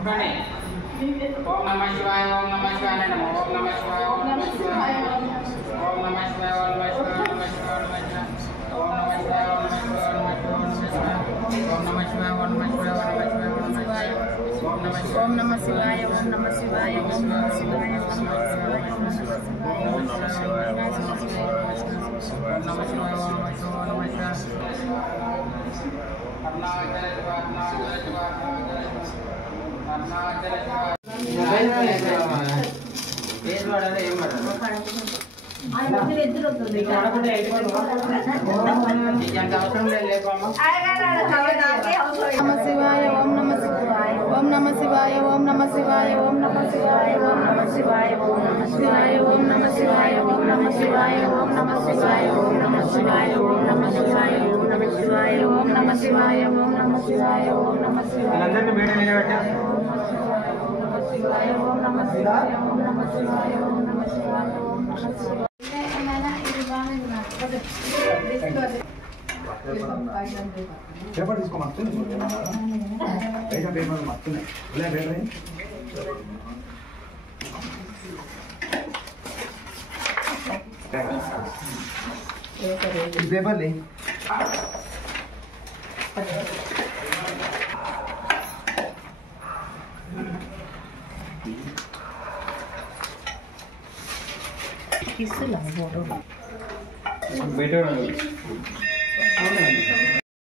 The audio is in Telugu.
ఓం నమః శివాయ ఓం నమః శివాయ ఓం నమః శివాయ ఓం నమః శివాయ ఓం నమః శివాయ ఓం నమః శివాయ ఓం నమః శివాయ ఓం నమః శివాయ ఓం నమః శివాయ ఓం నమః శివాయ ఓం నమః శివాయ ఓం నమః ఓం నమః శివాయ ఓం నమః శివాయ ఓం నమః శివాయ ఓం నమః శివాయ ఓం నమః శివాయ ఓం నమః శివాయ ఓం నమః శివాయ ఓం నమః శివాయ ఓం నమః శివాయ ఓం నమః శివాయ ఓం నమః శివాయ ఓం నమః శివాయ ఓం నమః శివాయ ఓం నమః శివాయ అందరిని మేడ నిలబెట్టారు ఓం నమః శివాయ ఓం నమః శివాయ ఓం నమః శివాయ ఓం నమః శివాయ పేపర్ తీసుకో మస్తుంది బయట పేపర్ మస్తున్నాయి ఇలా పేపర్ ఈ పేపర్లే ఇస్తున్నా ఫోటో బయట